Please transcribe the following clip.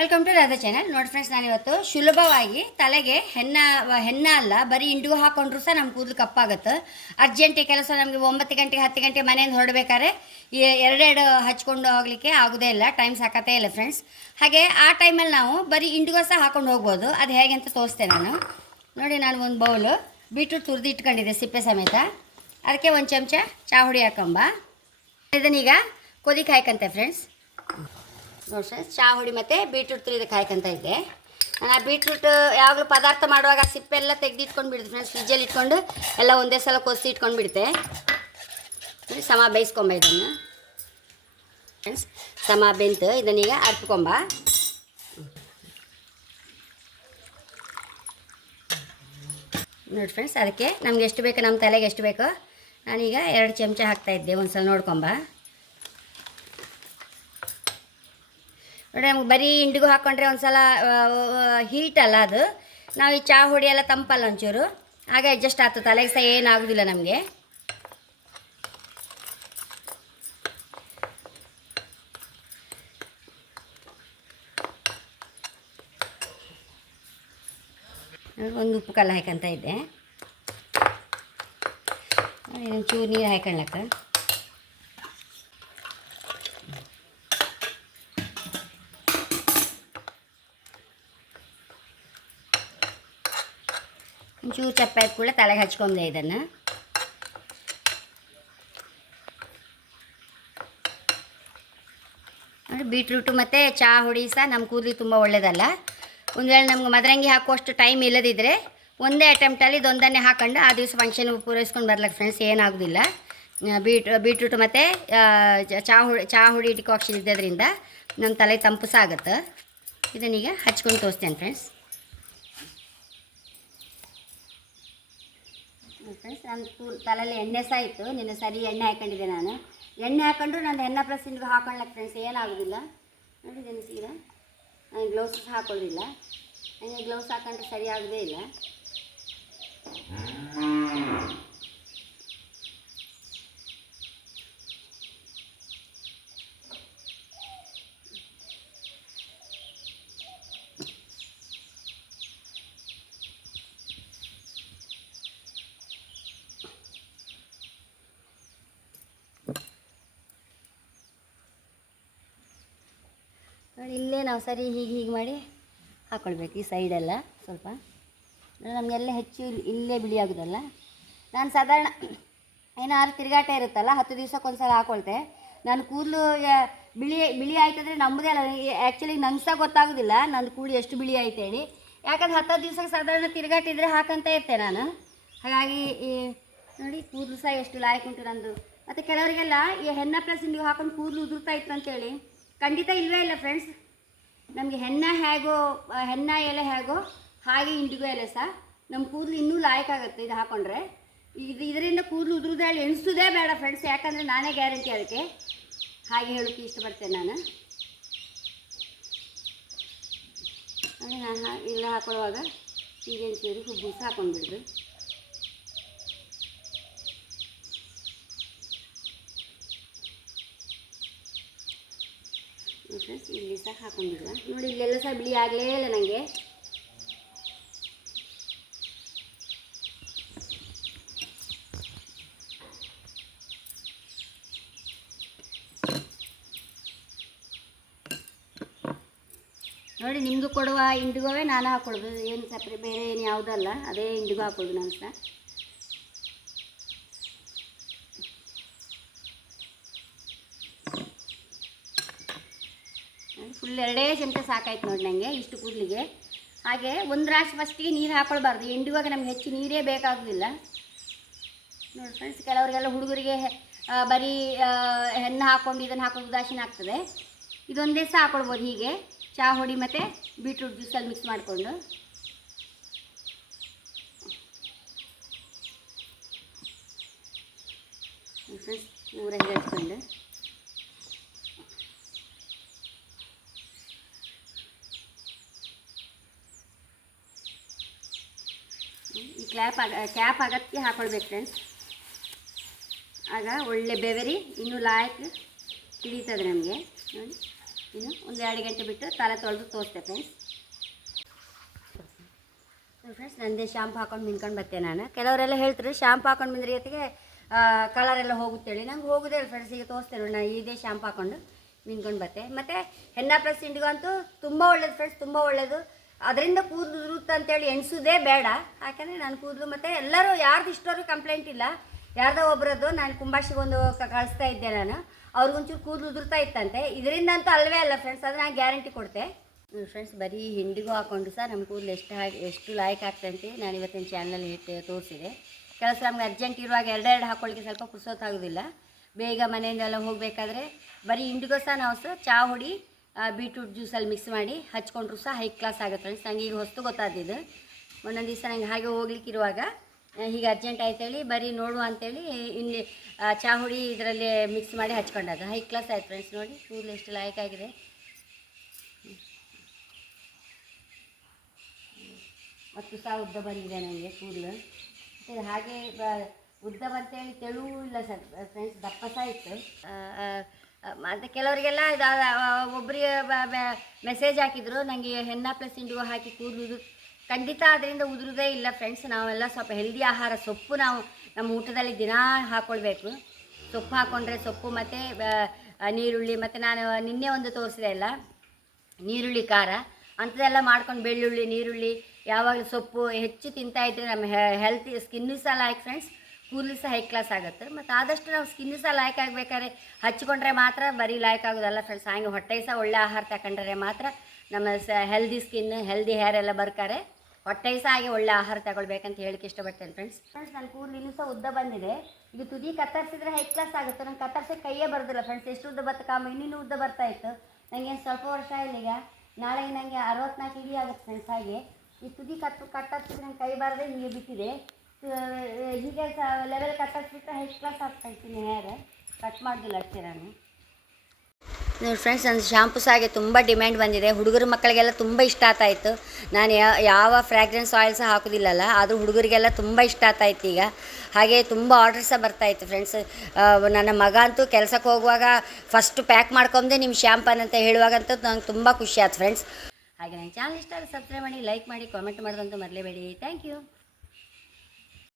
Welcome to Radha channel ನೋಡಿ friends ನಾನಿವತ್ತು ಸುಲಭವಾಗಿ ತಲೆಗೆ ಹೆನ್ನ ಹೆನ್ನ ಅಲ್ಲ, ಬರೀ ಇಂಡು ಹಾಕೊಂಡ್ರು ಸಹ ನಮ್ಮ ಕೂದಲು ಕಪ್ಪಾಗುತ್ತೆ. ಅರ್ಜೆಂಟ್ ಕೆಲಸ ನಮಗೆ ಒಂಬತ್ತು ಗಂಟೆಗೆ, ಹತ್ತು ಗಂಟೆ ಮನೆಯಿಂದ ಹೊರಡ್ಬೇಕಾದ್ರೆ ಎರಡೆರಡು ಹಚ್ಕೊಂಡು ಹೋಗ್ಲಿಕ್ಕೆ ಆಗೋದೇ ಇಲ್ಲ. ಟೈಮ್ ಸಾಕತ್ತೇ ಇಲ್ಲ ಫ್ರೆಂಡ್ಸ್ ಹಾಗೆ ಆ ಟೈಮಲ್ಲಿ ನಾವು ಬರೀ ಇಂಡಿಗೂ ಸಹ ಹಾಕೊಂಡು ಹೋಗ್ಬೋದು. ಅದು ಹೇಗೆ ಅಂತ ತೋರಿಸ್ತೇನೆ ನಾನು. ನೋಡಿ, ನಾನು ಒಂದು ಬೌಲು ಬೀಟ್ರೂಟ್ ತುರಿದು ಇಟ್ಕೊಂಡಿದ್ದೆ ಸಿಪ್ಪೆ ಸಮೇತ. ಅದಕ್ಕೆ ಒಂದು ಚಮಚ ಚಾ ಹುಡಿ ಹಾಕೊಂಬ. ಇದನ್ನೀಗ ಕೊದಿ ಹಾಕಂತೆ ಫ್ರೆಂಡ್ಸ್ ನೋಡಿ ಫ್ರೆಂಡ್ಸ್ ಚಹಾ ಹುಡಿ ಮತ್ತು ಬೀಟ್ರೂಟ್ ತುರಿದ ಕಾಯ್ಕೊಂತ ಇದ್ದೆ ನಾನು ಆ ಬೀಟ್ರೂಟ್ ಯಾವಾಗಲೂ ಪದಾರ್ಥ ಮಾಡುವಾಗ ಸಿಪ್ಪೆ ಎಲ್ಲ ತೆಗ್ದು ಇಟ್ಕೊಂಡು ಬಿಡ್ತೆ ಫ್ರೆಂಡ್ಸ್ ಫ್ರಿಜ್ಜಲ್ಲಿ ಇಟ್ಕೊಂಡು ಎಲ್ಲ ಒಂದೇ ಸಲ ಕೊಸಿ ಇಟ್ಕೊಂಡು ಬಿಡ್ತೆ. ನೋಡಿ, ಸಮ ಬೇಯಿಸ್ಕೊಂಬ ಇದನ್ನು. ಫ್ರೆಂಡ್ಸ್ ಸಮ ಬೆಂತು ಇದನ್ನೀಗ ಅರ್ಪ್ಕೊಂಬ. ನೋಡಿ ಫ್ರೆಂಡ್ಸ್ ಅದಕ್ಕೆ ನಮ್ಗೆ ಎಷ್ಟು ಬೇಕು ನಮ್ಮ ತಲೆಗೆ ಎಷ್ಟು ಬೇಕು, ನಾನೀಗ ಎರಡು ಚಮಚ ಹಾಕ್ತಾಯಿದ್ದೆ ಒಂದು ಸಲ ನೋಡ್ಕೊಂಬ. ನೋಡಿ ನಮ್ಗೆ ಬರೀ ಹಿಂಡಿಗೂ ಹಾಕ್ಕೊಂಡ್ರೆ ಒಂದು ಸಲ ಹೀಟ್ ಅಲ್ಲ ಅದು. ನಾವು ಈ ಚಹಾ ಹುಡಿ ಎಲ್ಲ ತಂಪಲ್ಲ ಒಂಚೂರು. ಆಗ ಅಡ್ಜಸ್ಟ್ ಆಗ್ತದೆ. ತಲೆಗೆ ಸಹ ಏನಾಗೋದಿಲ್ಲ ನಮಗೆ. ಒಂದು ಉಪ್ಪು ಕಲ್ಲ ಹಾಕಂತ ಇದ್ದೆ. ಒಂಚೂರು ನೀರು ಹಾಕೊಳ್ಳಕ್ಕ ಒಂಚೂರು ಚಪ್ಪೆ ಕೂಡ ತಲೆಗೆ ಹಚ್ಕೊಂಡೆ ಇದನ್ನು. ಅಂದರೆ ಬೀಟ್ರೂಟು ಮತ್ತು ಚಹಾ ಹುಡಿ ಸಹ ನಮ್ಮ ಕೂದಲಿಗೆ ತುಂಬ ಒಳ್ಳೆಯದಲ್ಲ ಒಂದು ವೇಳೆ ನಮ್ಗೆ ಮದರಂಗಿ ಹಾಕುವಷ್ಟು ಟೈಮ್ ಇಲ್ಲದಿದ್ದರೆ ಒಂದೇ ಅಟೆಂಪ್ಟಲ್ಲಿ ಇದೊಂದನ್ನೇ ಹಾಕೊಂಡು ಆ ದಿವಸ ಫಂಕ್ಷನ್ ಪೂರೈಸ್ಕೊಂಡು ಬರ್ಲಕ್ಕೆ ಫ್ರೆಂಡ್ಸ್ ಏನಾಗೋದಿಲ್ಲ. ಬೀಟ್, ಬೀಟ್ರೂಟ್ ಮತ್ತು ಚಹಾ ಹುಡಿ ಚಹಾ ಹುಡಿ ಡಿಕಾಕ್ಷನ್ ಇದ್ದದ್ರಿಂದ ನಮ್ಮ ತಲೆ ತಂಪು ಸಹ ಆಗುತ್ತೆ. ಇದನ್ನೀಗ ಹಚ್ಕೊಂಡು ತೋರಿಸ್ತೇನೆ ಫ್ರೆಂಡ್ಸ್ ಫ್ರೆಂಡ್ಸ್ ನನ್ನ ಕೂಲ್ ತಲೆಯಲ್ಲಿ ಎಣ್ಣೆ ಇತ್ತು. ನಿನ್ನೆ ಸರಿ ಎಣ್ಣೆ ಹಾಕೊಂಡಿದ್ದೆ ನಾನು. ಎಣ್ಣೆ ಹಾಕೊಂಡ್ರು ನಾನು ಎಣ್ಣೆ ಪ್ಲಸ್ ಇಂಡಿಗೆ ಹಾಕೊಳ್ಳಕ್ಕೆ ಫ್ರೆಂಡ್ಸ್ ಏನಾಗೋದಿಲ್ಲ ನೋಡಿದ್ದೇನೆ ಸೀದಾ ನಾನು ಗ್ಲೌಸ್ ಸಹ ಹಾಕೊಳ್ಳೋದಿಲ್ಲ ನನಗೆ ಗ್ಲೌಸ್ ಹಾಕೊಂಡ್ರೆ ಸರಿ ಇಲ್ಲ. ನೋಡಿ, ಇಲ್ಲೇ ನಾವು ಸರಿ ಹೀಗೆ ಹೀಗೆ ಮಾಡಿ ಹಾಕ್ಕೊಳ್ಬೇಕು ಈ ಸೈಡೆಲ್ಲ ಸ್ವಲ್ಪ. ನಮಗೆಲ್ಲ ಹೆಚ್ಚು ಇಲ್ಲಿ- ಬಿಳಿ ಆಗೋದಲ್ಲ. ನಾನು ಸಾಧಾರಣ ಏನಾದ್ರು ತಿರುಗಾಟ ಇರುತ್ತಲ್ಲ, ಹತ್ತು ದಿವಸಕ್ಕೊಂದ್ಸಲ ಹಾಕ್ಕೊಳ್ತೆ ನಾನು ಕೂದಲು ಬಿಳಿ ಬಿಳಿ ಆಯ್ತಂದರೆ ನಮ್ಮದೇ ಅಲ್ಲ. ಆ್ಯಕ್ಚುಲಿ ನಂಗೆ ಸಹ ಗೊತ್ತಾಗೋದಿಲ್ಲ ನನ್ನ ಕೂಡಿ ಎಷ್ಟು ಬಿಳಿ ಆಯ್ತು ಹೇಳಿ. ಯಾಕಂದ್ರೆ ಹತ್ತು ದಿವ್ಸಕ್ಕೆ ಸಾಧಾರಣ ತಿರುಗಾಟ ಇದ್ದರೆ ಹಾಕಂತ ಇರ್ತೆ ನಾನು. ಹಾಗಾಗಿ ಈ, ನೋಡಿ, ಕೂದಲು ಸಹ ಎಷ್ಟು ಲಾಯಕ್ ಉಂಟು ನಂದು. ಮತ್ತು ಕೆಲವರಿಗೆಲ್ಲ ಈ ಹೆನ್ನ ಪ್ಲಸ್ ನೀವು ಹಾಕೊಂಡು ಕೂದಲು ಉದುರ್ತಾ ಇತ್ತು ಅಂತೇಳಿ. ಖಂಡಿತ ಇಲ್ಲವೇ ಇಲ್ಲ ಫ್ರೆಂಡ್ಸ್ ನಮಗೆ ಹೆನ್ನ ಹೇಗೋ ಹೆಣ್ಣ ಎಲೆ ಹೇಗೋ ಹಾಗೆ ಇಂಡಿಗೋ ಎಲೆ ಸಹ ನಮ್ಮ ಕೂದಲು ಇನ್ನೂ ಲಾಯಕ್ ಆಗುತ್ತೆ ಇದು ಹಾಕೊಂಡ್ರೆ. ಇದು ಇದರಿಂದ ಕೂದಲು ಉದುರುದೇ ಹೇಳಿ ಎಣಿಸೋದೇ ಬೇಡ ಫ್ರೆಂಡ್ಸ್ ಯಾಕಂದರೆ ನಾನೇ ಗ್ಯಾರಂಟಿ ಅದಕ್ಕೆ. ಹಾಗೆ ಹೇಳೋಕ್ಕೆ ಇಷ್ಟಪಡ್ತೇನೆ ನಾನು. ಅಂದರೆ ನಾನು ಇಲ್ಲ ಹಾಕೊಳ್ಳುವಾಗ ಈಗೇನು ಒಂಚೂರು ಹುಬ್ಬು ಸಹ ಹಾಕೊಂಡ್ಬಿಡ್ದು. ಫ್ರೆಂಡ್ಸ್ ಇಲ್ಲಿ ಸಹ ಹಾಕೊಂಡಿಲ್ಲ. ನೋಡಿ, ಇಲ್ಲೆಲ್ಲ ಸಹ ಬಿಳಿ ಆಗಲೇ ಇಲ್ಲ ನನಗೆ ನೋಡಿ ನಿಮಗೂ ಕೊಡುವ ಇಂಡಿಗೋವೇ ನಾನು ಹಾಕೊಳ್ಳೋದು ಏನು ಸಪ್ರೇಟ್ ಬೇರೆ ಏನು ಯಾವುದಲ್ಲ, ಅದೇ ಇಂಡಿಗೋ ಹಾಕೊಳ್ಳೋದು ನಾನು ಸಹ. ಫುಲ್ ಎರಡೇ ಚಮಚ ಸಾಕಾಯ್ತು ನೋಡಿ ನನಗೆ ಇಷ್ಟು ಕೂದಲಿಗೆ. ಹಾಗೆ ಒಂದು ರಾಶಿ ಫಸ್ಟಿಗೆ ನೀರು ಹಾಕೊಳ್ಬಾರ್ದು. ಎಂಡುವಾಗ ನಮ್ಗೆ ಹೆಚ್ಚು ನೀರೇ ಬೇಕಾಗೋದಿಲ್ಲ. ನೋಡಿ ಫ್ರೆಂಡ್ಸ್ ಕೆಲವರಿಗೆಲ್ಲ ಹುಡುಗರಿಗೆ ಬರೀ ಹೆಣ್ಣು ಹಾಕ್ಕೊಂಡು ಇದನ್ನು ಹಾಕೊಂಡು ಉದಾಸೀನ ಆಗ್ತದೆ. ಇದೊಂದೇ ಸಹ ಹಾಕೊಳ್ಬೋದು ಹೀಗೆ. ಚಹಾ ಹೊಡಿ ಮತ್ತು ಬೀಟ್ರೂಟ್ ಜ್ಯೂಸಲ್ಲಿ ಮಿಕ್ಸ್ ಮಾಡಿಕೊಂಡು. ಫ್ರೆಂಡ್ಸ್ ಊರ ಹಚ್ಕೊಂಡು. ಕ್ಲ್ಯಾಪ್ ಆಗ ಕ್ಯಾಪ್ ಆಗತ್ತೆ ಹಾಕೊಳ್ಬೇಕು ಫ್ರೆಂಡ್ಸ್ ಆಗ ಒಳ್ಳೆ ಬೆವರಿ ಇನ್ನೂ ಲಾಯಕ್ ತಿಳಿತದೆ ನಮಗೆ. ನೋಡಿ ಇನ್ನು ಒಂದು ಎರಡು ಗಂಟೆ ಬಿಟ್ಟು ತಲೆ ತೊಳೆದು ತೋರಿಸ್ತೆ ಫ್ರೆಂಡ್ಸ್ ಫ್ರೆಂಡ್ಸ್ ನಂದೇ ಶಾಂಪು ಹಾಕೊಂಡು ಮಿನ್ಕೊಂಡು ಬತ್ತೆ ನಾನು. ಕೆಲವರೆಲ್ಲ ಹೇಳ್ತಾರೆ ಶಾಂಪು ಹಾಕೊಂಡು ಬಂದ್ರೆ ಜೊತೆಗೆ ಕಲರ್ ಎಲ್ಲ ಹೋಗುತ್ತೇಳಿ ನಂಗೆ ಹೋಗುದೇ ಫ್ರೆಂಡ್ಸ್ ಈಗ ತೋರಿಸ್ತೇನೆ ನೋಡಿ, ನಾನು ಇದೇ ಶಾಂಪು ಹಾಕೊಂಡು ಮಿನ್ಕೊಂಡು ಬತ್ತೆ ಮತ್ತು ಹೆನ್ನ ಪ್ಲಸ್ ಇಂಡಿಗೋ ಅಂತೂ ತುಂಬ ಒಳ್ಳೇದು ಫ್ರೆಂಡ್ಸ್ ತುಂಬ ಒಳ್ಳೇದು. ಅದರಿಂದ ಕೂದಲು ಉದುರುತ್ತೆ ಅಂತೇಳಿ ಎಣಿಸೋದೇ ಬೇಡ. ಯಾಕಂದರೆ ನಾನು ಕೂದಲು ಮತ್ತು ಎಲ್ಲರೂ ಯಾರ್ದು ಇಷ್ಟೋರು ಕಂಪ್ಲೇಂಟ್ ಇಲ್ಲ. ಯಾರ್ದೋ ಒಬ್ಬರದ್ದು ನಾನು ಕುಂಬಾಶಿಗೆ ಒಂದು ಕಳಿಸ್ತಾ ಇದ್ದೆ ನಾನು. ಅವ್ರಿಗೊಂಚೂರು ಕೂದಲು ಉದುರ್ತಾ ಇತ್ತಂತೆ. ಇದರಿಂದ ಅಂತೂ ಅಲ್ವೇ ಅಲ್ಲ ಫ್ರೆಂಡ್ಸ್ ಅದು ನಾನು ಗ್ಯಾರಂಟಿ ಕೊಡ್ತೆ. ಫ್ರೆಂಡ್ಸ್ ಬರೀ ಹಿಂಡಿಗೂ ಹಾಕ್ಕೊಂಡು ಸಹ ನಮ್ಮ ಕೂದಲು ಎಷ್ಟು ಹಾಕಿ ಎಷ್ಟು ಲಾಯ್ಕ್ ಆಗ್ತಂತೆ ನಾನು ಇವತ್ತಿನ ಚಾನಲಲ್ಲಿ ಇಟ್ಟು ತೋರಿಸಿದೆ. ಕೆಲಸ ನಮ್ಗೆ ಅರ್ಜೆಂಟ್ ಇರುವಾಗ ಎರಡೆರಡು ಹಾಕೊಳ್ಳಿಕ್ಕೆ ಸ್ವಲ್ಪ ಪುರ್ಸೋತಾಗೋದಿಲ್ಲ ಬೇಗ ಮನೆಯಿಂದೆಲ್ಲ ಹೋಗಬೇಕಾದ್ರೆ ಬರೀ ಇಂಡಿಗೋ ಸಹ ನಾವು ಸಹ ಚಹಾ ಹುಡಿ ಬೀಟ್ರೂಟ್ ಜ್ಯೂಸಲ್ಲಿ ಮಿಕ್ಸ್ ಮಾಡಿ ಹಚ್ಕೊಂಡ್ರು ಸಹ ಹೈ ಕ್ಲಾಸ್ ಆಗುತ್ತೆ ಫ್ರೆಂಡ್ಸ್ ನಂಗೆ ಈಗ ಹೊಸ್ತು ಗೊತ್ತಾದಿದ್ದು ಒಂದೊಂದು ದಿವಸ ನಂಗೆ ಹಾಗೆ ಹೋಗ್ಲಿಕ್ಕೆ ಇರುವಾಗ ಆ, ಹೀಗೆ ಅರ್ಜೆಂಟ್ ಆಯ್ತೇಳಿ ಬರೀ ನೋಡು ಅಂತೇಳಿ ಇಲ್ಲಿ ಚಹಾ ಹುಡಿ ಇದರಲ್ಲಿ ಮಿಕ್ಸ್ ಮಾಡಿ ಹಚ್ಕೊಂಡದ್ದು ಹೈ ಕ್ಲಾಸ್ ಆಯ್ತು ಫ್ರೆಂಡ್ಸ್ ನೋಡಿ ಕೂದಲು ಎಷ್ಟು ಲಾಯಕ್ ಆಗಿದೆ ಮತ್ತು ಸಹ ಉದ್ದ ಬಂದಿದೆ ನನಗೆ ಕೂದಲು. ಹಾಗೆ ಉದ್ದ ಬಂತೇಳಿ ತೆಳು ಇಲ್ಲ ಸರ್ ಫ್ರೆಂಡ್ಸ್ ದಪ್ಪ ಸಹ ಇತ್ತು. ಮತ್ತು ಕೆಲವರಿಗೆಲ್ಲ ಇದು ಒಬ್ಬರಿಗೆ ಮೆಸೇಜ್ ಹಾಕಿದ್ರು ನನಗೆ ಹೆನ್ನ ಪ್ಲಸ್ ಇಂಡಿಗೋ ಹಾಕಿ ಕೂದಲು ಖಂಡಿತ ಅದರಿಂದ ಉದುರುದೇ ಇಲ್ಲ ಫ್ರೆಂಡ್ಸ್ ನಾವೆಲ್ಲ ಸ್ವಲ್ಪ ಹೆಲ್ದಿ ಆಹಾರ, ಸೊಪ್ಪು ನಾವು ನಮ್ಮ ಊಟದಲ್ಲಿ ದಿನಾ ಹಾಕ್ಕೊಳ್ಬೇಕು ಸೊಪ್ಪು ಹಾಕ್ಕೊಂಡ್ರೆ ಸೊಪ್ಪು, ಮತ್ತು ನೀರುಳ್ಳಿ, ಮತ್ತು ನಾನು ನಿನ್ನೆ ಒಂದು ತೋರಿಸಿದೆ ಅಲ್ಲ, ನೀರುಳ್ಳಿ ಖಾರ. ಅಂಥದ್ದೆಲ್ಲ ಮಾಡ್ಕೊಂಡು ಬೆಳ್ಳುಳ್ಳಿ, ನೀರುಳ್ಳಿ, ಯಾವಾಗಲೂ ಸೊಪ್ಪು ಹೆಚ್ಚು ತಿಂತಾ ಇದ್ದರೆ ನಮ್ಮ ಹೆಲ್ತಿ ಸ್ಕಿನ್ನು ಸಹ ಲೈಕ್ ಫ್ರೆಂಡ್ಸ್ ಕೂದಲು ಸಹ ಹೈ ಕ್ಲಾಸ್ ಆಗುತ್ತೆ. ಮತ್ತು ಆದಷ್ಟು ನಾವು ಸ್ಕಿನ್ ಸಹ ಲೈಕ್ ಆಗಬೇಕಾದ್ರೆ ಹಚ್ಕೊಂಡ್ರೆ ಮಾತ್ರ ಬರೀ ಲಾಯ್ಕ್ ಆಗೋದಲ್ಲ ಫ್ರೆಂಡ್ಸ್ ಹಾಗೆ ಹೊಟ್ಟೆ ಸಹ ಒಳ್ಳೆ ಆಹಾರ ತಗೊಂಡ್ರೆ ಮಾತ್ರ ನಮ್ಮ ಸ ಹೆಲ್ದಿ ಸ್ಕಿನ್ ಹೆಲ್ದಿ ಹೇರ್ ಎಲ್ಲ ಬರ್ತಾರೆ. ಹೊಟ್ಟೆ ಸಹ ಹಾಗೆ ಒಳ್ಳೆ ಆಹಾರ ತಗೊಳ್ಬೇಕಂತ ಹೇಳಕ್ಕೆ ಇಷ್ಟಪಡ್ತೇನೆ ಫ್ರೆಂಡ್ಸ್ ಫ್ರೆಂಡ್ಸ್ ನನ್ನ ಕೂದಲು ಇನ್ನೂ ಸಹ ಉದ್ದ ಬಂದಿದೆ. ಇದು ತುದಿ ಕತ್ತರಿಸಿದ್ರೆ ಹೈ ಕ್ಲಾಸ್ ಆಗುತ್ತೆ. ನಂಗೆ ಕತ್ತರಿಸಿ ಕೈಯೇ ಬರೋದಿಲ್ಲ ಫ್ರೆಂಡ್ಸ್ ಎಷ್ಟು ಉದ್ದ ಬತ್ತ ಕಾಮ ಇನ್ನೂ ಉದ್ದ ಬರ್ತಾ ಇತ್ತು. ನನಗೆ ಸ್ವಲ್ಪ ವರ್ಷ ಇಲ್ಲ ಈಗ. ನಾಳೆ ನನಗೆ ಅರವತ್ನಾಲ್ಕು ಇಡೀ ಆಗುತ್ತೆ ಫ್ರೆಂಡ್ಸ್ ಹಾಗೆ. ಈ ತುದಿ ಕತ್ತು ಕತ್ತರಿಸಿದ್ರೆ ನಂಗೆ ಕೈ ಬಾರದೆ ಹೀಗೆ ಬಿಟ್ಟಿದೆ. ಹೀಗೆ ಲೆವೆಲ್ ಕತ್ತರಿಸ್ಬಿಟ್ರೆ ಹೈ ಕ್ಲಾಸ್ ಆಗ್ತಾ ಇರ್ತೀನಿ ಹೇರ್ ಕಟ್ ಮಾಡೋದಿಲ್ಲ ಅಷ್ಟೇ ನಾನು. ನೋಡಿ ಫ್ರೆಂಡ್ಸ್ ನನ್ನ ಶಾಂಪೂಸ್ ಹಾಗೆ ತುಂಬ ಡಿಮ್ಯಾಂಡ್ ಬಂದಿದೆ. ಹುಡುಗರು ಮಕ್ಕಳಿಗೆಲ್ಲ ತುಂಬ ಇಷ್ಟ ಆಗ್ತಾಯಿತ್ತು ನಾನು ಯಾವ ಫ್ರ್ಯಾಗ್ರೆನ್ಸ್ ಆಯಿಲ್ ಸಹ ಹಾಕೋದಿಲ್ಲಲ್ಲ, ಆದರೂ ಹುಡುಗರಿಗೆಲ್ಲ ತುಂಬ ಇಷ್ಟ ಆಗ್ತಾಯಿತ್ತು ಈಗ. ಹಾಗೆ ತುಂಬ ಆರ್ಡರ್ ಸಹ ಬರ್ತಾಯಿತ್ತು ಫ್ರೆಂಡ್ಸ್ ನನ್ನ ಮಗ ಅಂತೂ ಕೆಲಸಕ್ಕೆ ಹೋಗುವಾಗ ಫಸ್ಟ್ ಪ್ಯಾಕ್ ಮಾಡ್ಕೊಂಡೆ ನಿಮ್ಮ ಶ್ಯಾಂಪನ್ ಅಂತ ಹೇಳುವಾಗಂತೂ ನಂಗೆ ತುಂಬ ಖುಷಿ ಆಯ್ತು ಫ್ರೆಂಡ್ಸ್ ಹಾಗೆ ನನ್ನ ಚಾನಲ್ ಇಷ್ಟ ಆದರೆ ಸಬ್ಸ್ಕ್ರೈಬ್ ಮಾಡಿ ಲೈಕ್ ಮಾಡಿ ಕಾಮೆಂಟ್ ಮಾಡೋದಂತೂ ಮರಲೇಬೇಡಿ. Thank you